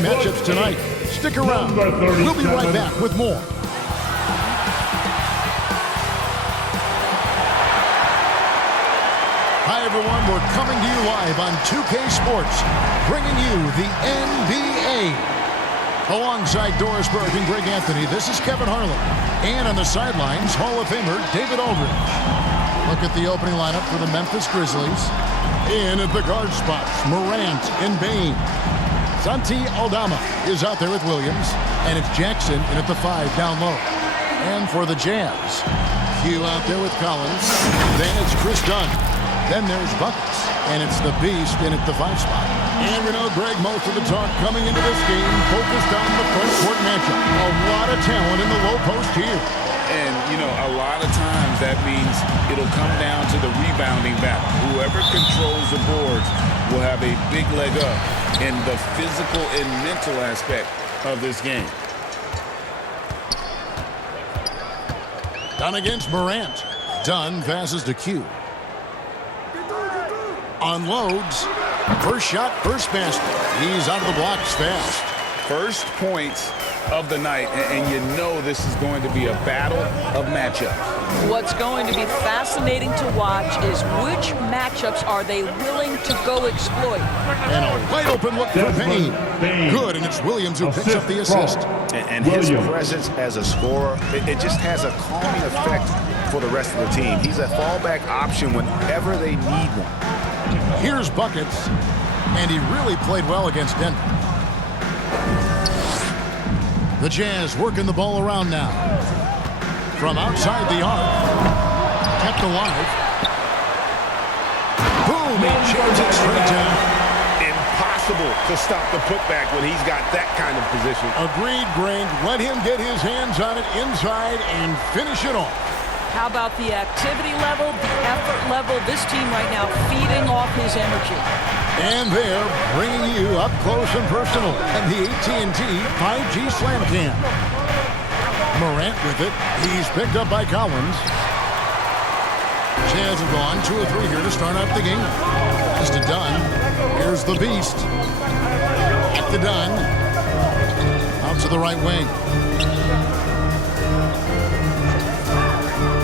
exciting matchups tonight. Stick around. We'll be right back with more. Hi, everyone. We're coming to you live on 2K Sports, bringing you the NBA. Alongside Doris Burke and Greg Anthony, this is Kevin Harlan. And on the sidelines, Hall of Famer David Aldridge. Look at the opening lineup for the Memphis Grizzlies. In at the guard spots, Morant and Bane. Santi Aldama is out there with Williams. And it's Jackson in at the 5 down low. And for the Jazz, Q out there with Collins. Then it's Chris Dunn. Then there's Buckets, and it's the Beast in at the 5 spot. And we know, Greg, most of the talk coming into this game focused on the front court matchup. A lot of talent in the low post here. And, you know, a lot of times that means it'll come down to the rebounding battle. Whoever controls the boards will have a big leg up in the physical and mental aspect of this game. Dunn against Morant. Dunn passes to Q. Unloads. First shot, first basket. He's out of the blocks fast. First points of the night, and you know this is going to be a battle of matchups. What's going to be fascinating to watch is which matchups are they willing to go exploit. And a wide open look for Payne. Good, and it's Williams who picks up the assist. And his presence as a scorer, it just has a calming effect for the rest of the team. He's a fallback option whenever they need one. Here's Buckets, and he really played well against Denver. The Jazz working the ball around now. From outside the arc. Kept alive. Boom! He jams it straight down. Impossible to stop the putback when he's got that kind of position. Agreed, Greg. Let him get his hands on it inside and finish it off. How about the activity level, the effort level? This team right now feeding off his energy. And they're bringing you up close and personal and the AT&T 5G Slam Cam. Morant with it. He's picked up by Collins. Jazz have gone 2 or 3 here to start out the game. As to Dunn. Here's the Beast. At the Dunn. Out to the right wing.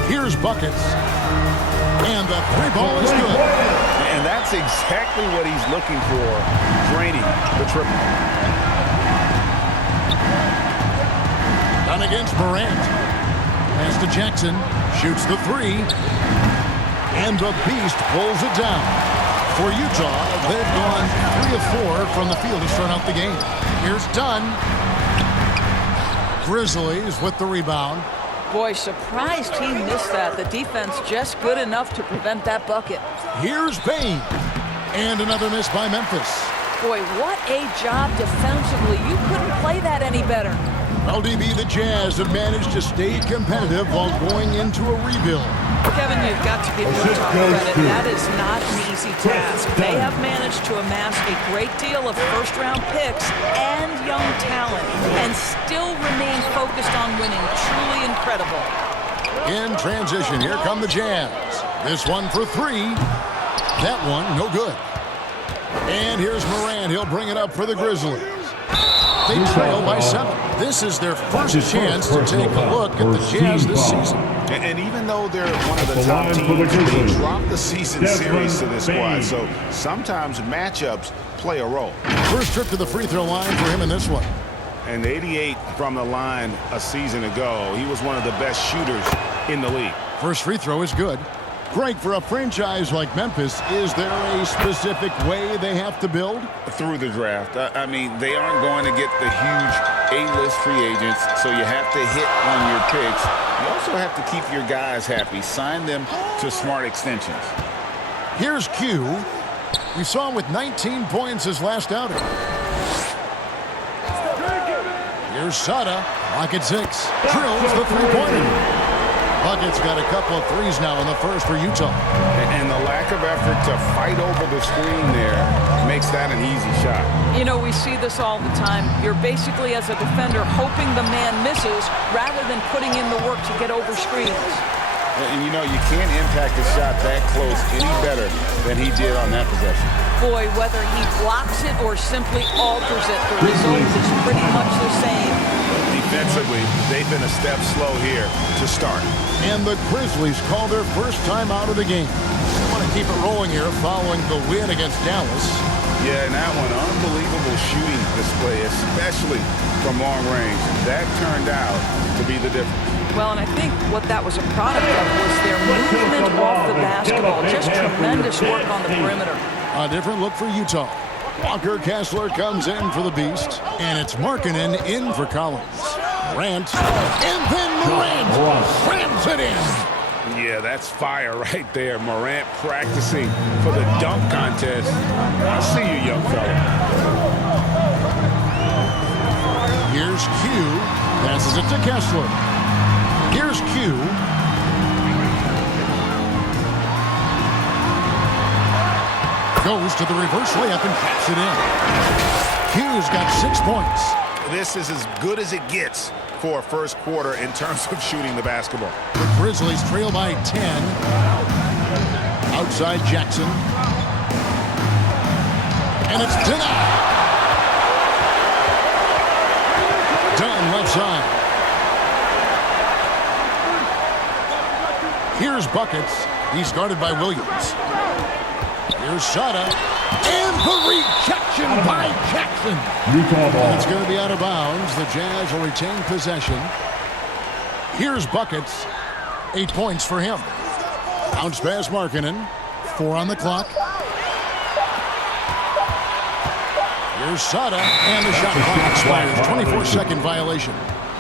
Here's Buckets. And the 3 ball is good. And that's exactly what he's looking for, draining the triple. Done against Morant. Pass to Jackson. Shoots the 3. And the Beast pulls it down. For Utah, they've gone 3 of 4 from the field to start out the game. Here's Dunn. Grizzlies with the rebound. Boy, surprised he missed that. The defense just good enough to prevent that bucket. Here's Payne. And another miss by Memphis. Boy, what a job defensively. You couldn't play that any better. LDB, the Jazz have managed to stay competitive while going into a rebuild. Kevin, you've got to give Utah credit. That is not an easy task. They have managed to amass a great deal of first-round picks and young talent and still remain focused on winning. Truly incredible. In transition, here come the Jazz. This one for 3. That one, no good. And here's Morant. He'll bring it up for the Grizzlies. They trail by 7. This is their first chance to take a look at the Jazz this season. And even though they're one of the top teams, they dropped the season series to this squad. So sometimes matchups play a role. First trip to the free throw line for him in this one. And 88 from the line a season ago. He was one of the best shooters in the league. First free throw is good. Greg, for a franchise like Memphis, is there a specific way they have to build? Through the draft. I mean, they aren't going to get the huge A-list free agents, so you have to hit on your picks. You also have to keep your guys happy. Sign them to smart extensions. Here's Q. We saw him with 19 points his last outing. Here's Sada. Pocket 6. Drills the three-pointer. Buckets got a couple of threes now in the first for Utah. And the lack of effort to fight over the screen there makes that an easy shot. You know, we see this all the time. You're basically, as a defender, hoping the man misses rather than putting in the work to get over screens. And, you know, you can't impact a shot that close any better than he did on that possession. Boy, whether he blocks it or simply alters it, the result pretty much the same. Defensively, they've been a step slow here to start. And the Grizzlies call their first time out of the game. They want to keep it rolling here following the win against Dallas. Yeah, and that one, unbelievable shooting display, especially from long range. That turned out to be the difference. Well, and I think what that was a product of was their movement off the basketball. Just tremendous work on the perimeter. A different look for Utah. Walker Kessler comes in for the Beast, and it's Markkanen in for Collins. Morant, and then Morant rams it in. Yeah, that's fire right there. Morant practicing for the dunk contest. I see you, young fella. Here's Q. Passes it to Kessler. Here's Q. Goes to the reverse layup and caps it in. Q's got 6 points. This is as good as it gets for a first quarter in terms of shooting the basketball. The Grizzlies trail by 10. Outside Jackson. And it's denied. Dunn left side. Here's Buckets. He's guarded by Williams. Here's Shada. And the rejection by Jackson. It's going to be out of bounds. The Jazz will retain possession. Here's Buckets. 8 points for him. Bounce pass Markkanen. 4 on the clock. Here's Shada. And the shot clock expires. 24-second violation.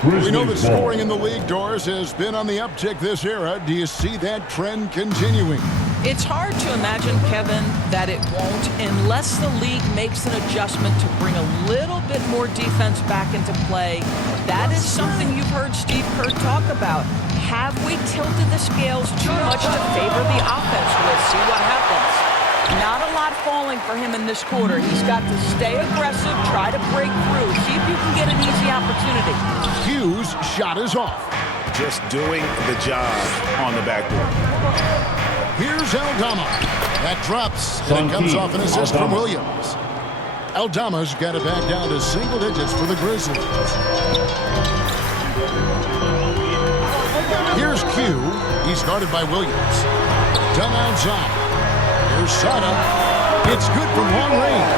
We know that scoring in the league, Doris, has been on the uptick this era. Do you see that trend continuing? It's hard to imagine, Kevin, that it won't unless the league makes an adjustment to bring a little bit more defense back into play. That is something you've heard Steve Kerr talk about. Have we tilted the scales too much to favor the offense? We'll see what happens. Not a lot falling for him in this quarter. He's got to stay aggressive, try to break through, see if you can get an easy opportunity. Hughes' shot is off. Just doing the job on the backboard. Here's Aldama. That drops, and it comes off an assist from Williams. Aldama's got it back down to single digits for the Grizzlies. Here's Q. He's guarded by Williams. Dunn outside. Here's Shada. It's good from long range.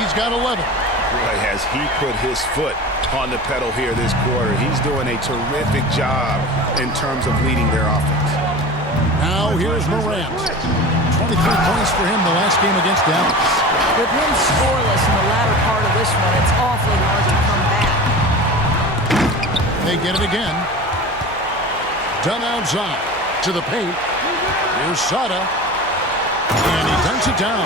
He's got 11. Boy, has he put his foot on the pedal here this quarter. He's doing a terrific job in terms of leading their offense. Now here's Morant. 23 points for him the last game against Dallas. With him scoreless in the latter part of this one, it's awfully hard to come back. They get it again. Dunn outside to the paint. Here's Shada. And he dunks it down.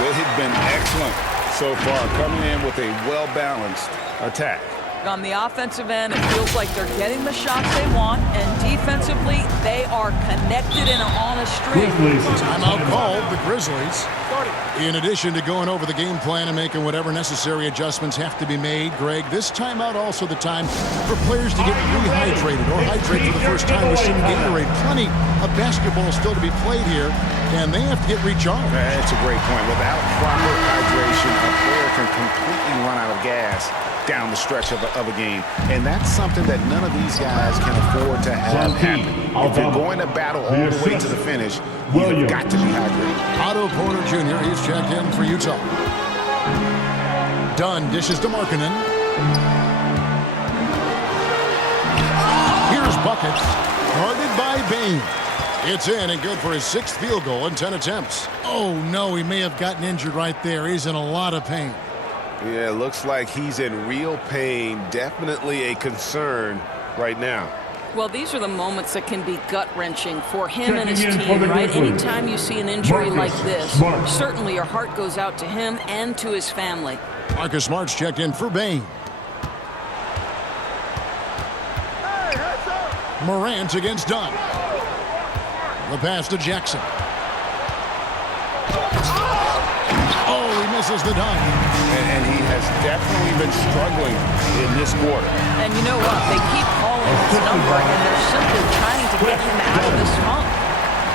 They've been excellent so far, coming in with a well-balanced attack. On the offensive end, it feels like they're getting the shots they want, and defensively, they are connected and on a streak. Timeout called, the Grizzlies. In addition to going over the game plan and making whatever necessary adjustments have to be made, Greg, this timeout also the time for players to get rehydrated or hydrate for the first time with some Gatorade. Plenty of basketball still to be played here, and they have to get recharged. That's a great point. Without proper hydration, a player can completely run out of gas down the stretch of a game. And that's something that none of these guys can afford to have happen. If you're going to battle all the way to the finish, you've got to be hydrated. Otto Porter Jr., he's checked in for Utah. Dunn dishes to Markkanen. Here's Buckets, guarded by Bain. It's in and good for his 6th field goal in 10 attempts. Oh, no, he may have gotten injured right there. He's in a lot of pain. Yeah, looks like he's in real pain. Definitely a concern right now. Well, these are the moments that can be gut-wrenching for him and his team, right? Anytime you see an injury like this, certainly your heart goes out to him and to his family. Marcus Smart's checked in for Bain. Morant against Dunn. The pass to Jackson. Oh, he misses the dunk. And he has definitely been struggling in this quarter. And you know what? They keep calling his number, and they're simply trying to get him out of this funk.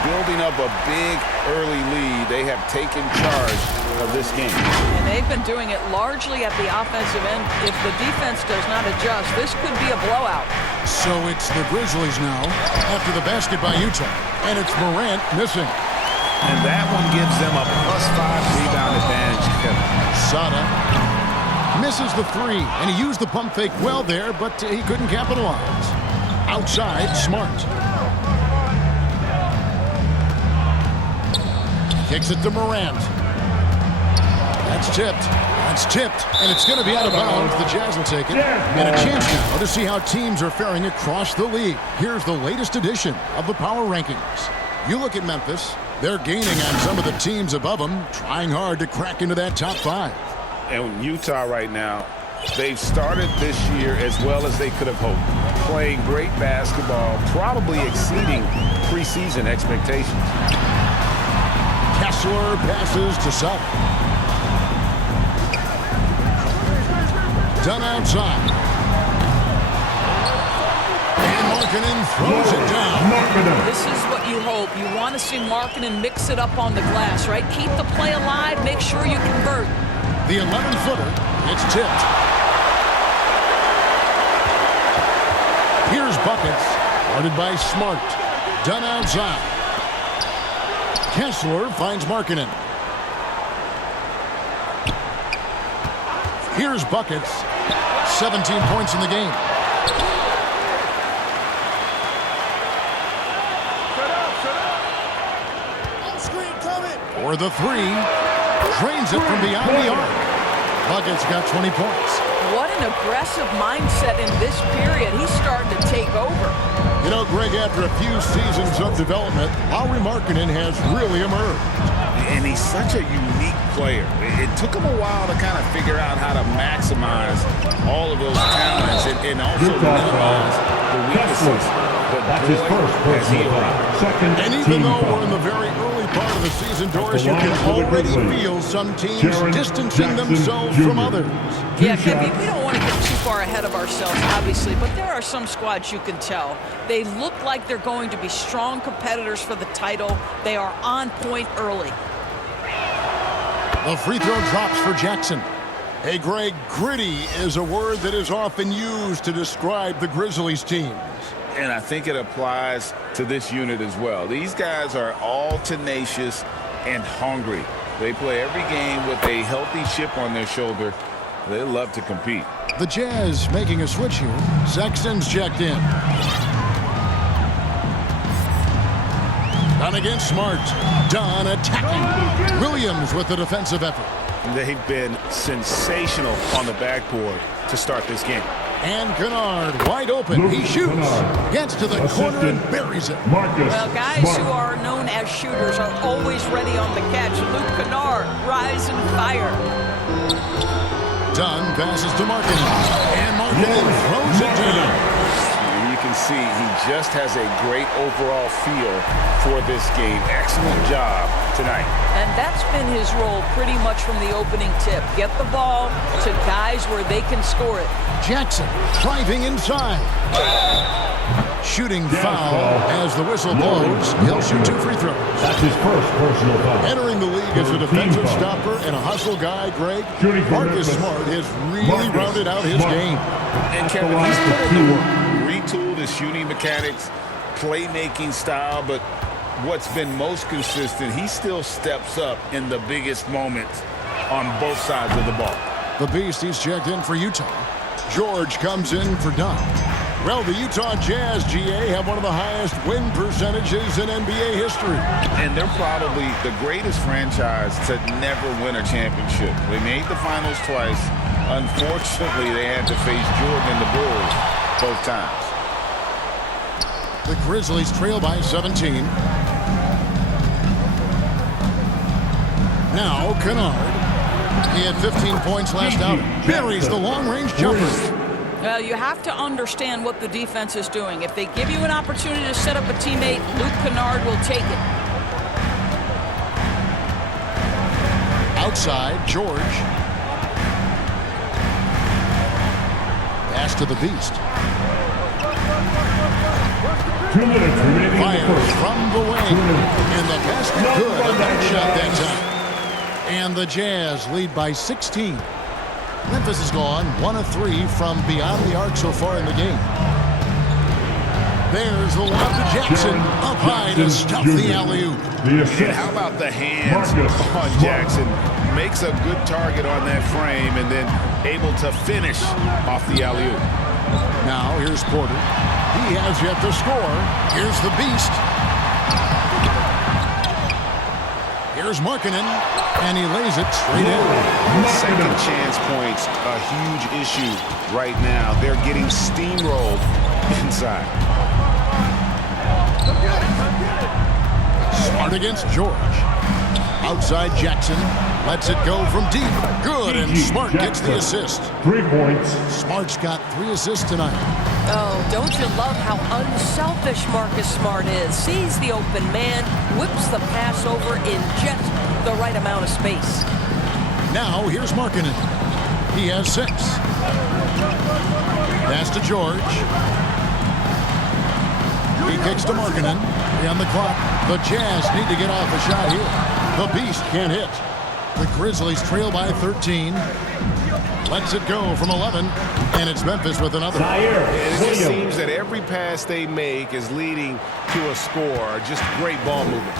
building up a big early lead. They have taken charge of this game. And they've been doing it largely at the offensive end. If the defense does not adjust, this could be a blowout. So it's the Grizzlies now after the basket by Utah. And it's Morant missing. And that one gives them a +5 rebound advantage, Kevin. Sada misses the three, and he used the pump fake well there, but he couldn't capitalize. Outside, Smart. Kicks it to Morant. That's tipped, and it's going to be out of bounds. The Jazz will take it. And a chance now to see how teams are faring across the league. Here's the latest edition of the Power Rankings. You look at Memphis. They're gaining on some of the teams above them, trying hard to crack into that top 5. And Utah right now, they've started this year as well as they could have hoped. Playing great basketball, probably exceeding preseason expectations. Kessler passes to Sutton. Done outside. And Markkanen throws it down. This is what you hope. You want to see Markkanen mix it up on the glass, right? Keep the play alive. Make sure you convert. The 11-footer, it's tipped. Here's buckets, guarded by Smart. Done outside. Kessler finds Markkanen. Here's buckets. 17 points in the game. For the three. Drains it from beyond the arc. Buckets got 20 points. What an aggressive mindset in this period. He's starting to take over. You know, Greg, after a few seasons of development, Lauri Markkanen has really emerged. And he's such a unique player. It took him a while to kind of figure out how to maximize all of those talents and also minimize the weaknesses. But that's his first personal foul. And even though we're in the very early part of the season, Doris, you can already feel some teams distancing themselves from others. Yeah, Kevin, we don't want to get too far ahead of ourselves, obviously, but there are some squads you can tell. They look like they're going to be strong competitors for the title. They are on point early. The free throw drops for Jackson. Hey, Greg, gritty is a word that is often used to describe the Grizzlies teams. And I think it applies to this unit as well. These guys are all tenacious and hungry. They play every game with a healthy chip on their shoulder. They love to compete. The Jazz making a switch here. Sexton's checked in. Done against Smart. Done attacking. Williams with the defensive effort. They've been sensational on the backboard to start this game. And Kennard wide open. He shoots. Gets to the corner and buries it. Well, guys who are known as shooters are always ready on the catch. Luke Kennard, rise and fire. Dunn passes to Markkanen. And Markkanen throws it down. And you can see he just has a great overall feel for this game. Excellent job tonight. And that's been his role pretty much from the opening tip. Get the ball to guys where they can score it. Jackson driving inside. Shooting foul as the whistle blows. He'll shoot 2 free throws. That's his first personal foul. Entering the league as a defensive stopper and a hustle guy, Greg, Marcus Smart has really rounded out his game. And Kevin, he's put in the work. Retooled his shooting mechanics, playmaking style, but what's been most consistent, he still steps up in the biggest moments on both sides of the ball. The Beast, he's checked in for Utah. George comes in for Dunn. Well, the Utah Jazz, GA, have one of the highest win percentages in NBA history. And they're probably the greatest franchise to never win a championship. They made the finals twice. Unfortunately, they had to face Jordan and the Bulls both times. The Grizzlies trail by 17. Now, Kennard. He had 15 points last out. Buries the long-range jumper. Well, you have to understand what the defense is doing. If they give you an opportunity to set up a teammate, Luke Kennard will take it. Outside, George. Pass to the Beast. 2 minutes remaining in the Fires first. from the wing. And the basket good. A nice shot that time. And the Jazz lead by 16. Memphis has gone 1 of 3 from beyond the arc so far in the game. There's the lob to Jackson. Up high to stuff the alley-oop. The assist. And how about the hands Marcus on Smart. Jackson? Makes a good target on that frame and then able to finish off the alley-oop. Now here's Porter. He has yet to score. Here's the Beast. Here's Markkanen, and he lays it straight in. Second chance points, a huge issue right now. They're getting steamrolled inside. Smart against George. Outside Jackson. Lets it go from deep. Good, and Smart gets the assist. 3 points. Smart's got 3 assists tonight. Oh, don't you love how unselfish Marcus Smart is? Sees the open man, whips the pass over in just the right amount of space. Now here's Markkanen. He has 6. Pass to George. He kicks to Markkanen. On the clock. The Jazz need to get off a shot here. The Beast can't hit. The Grizzlies trail by 13. Lets it go from 11. And it's Memphis with another. It just seems that every pass they make is leading to a score. Just great ball movement.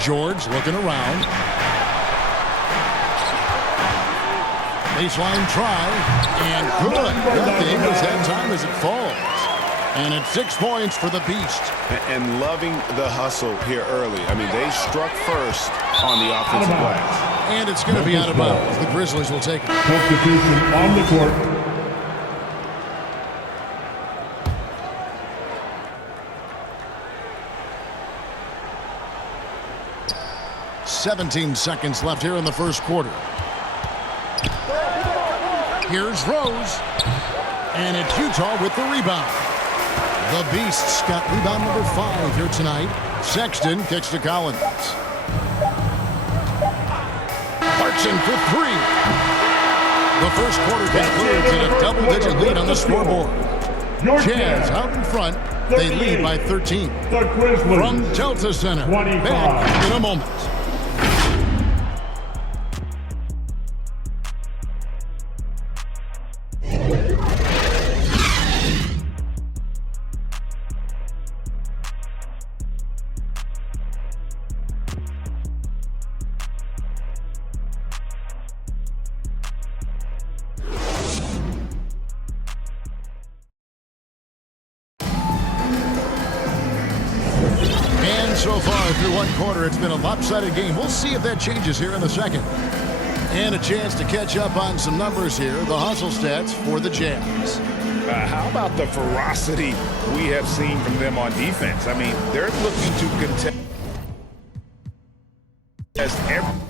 George looking around. Baseline try. And good. Nothing as that time as it falls. And it's 6 points for the Beast. And loving the hustle here early. I mean, they struck first on the offensive glass. And it's going to be out of bounds. The Grizzlies will take it. Substitution on the court. .17 left here in the first quarter. Here's Rose. And it's Utah with the rebound. The Beasts got rebound number 5 here tonight. Sexton kicks to Collins. Clarkson for 3. The first quarter concludes in a double-digit lead on the scoreboard. Jazz out in front. They lead by 13. The Grizzlies. From Delta Center. 25. Back in a moment. So far through one quarter, it's been a lopsided game. We'll see if that changes here in the second. And a chance to catch up on some numbers here. The hustle stats for the Jazz. How about the ferocity we have seen from them on defense? I mean, they're looking to contest every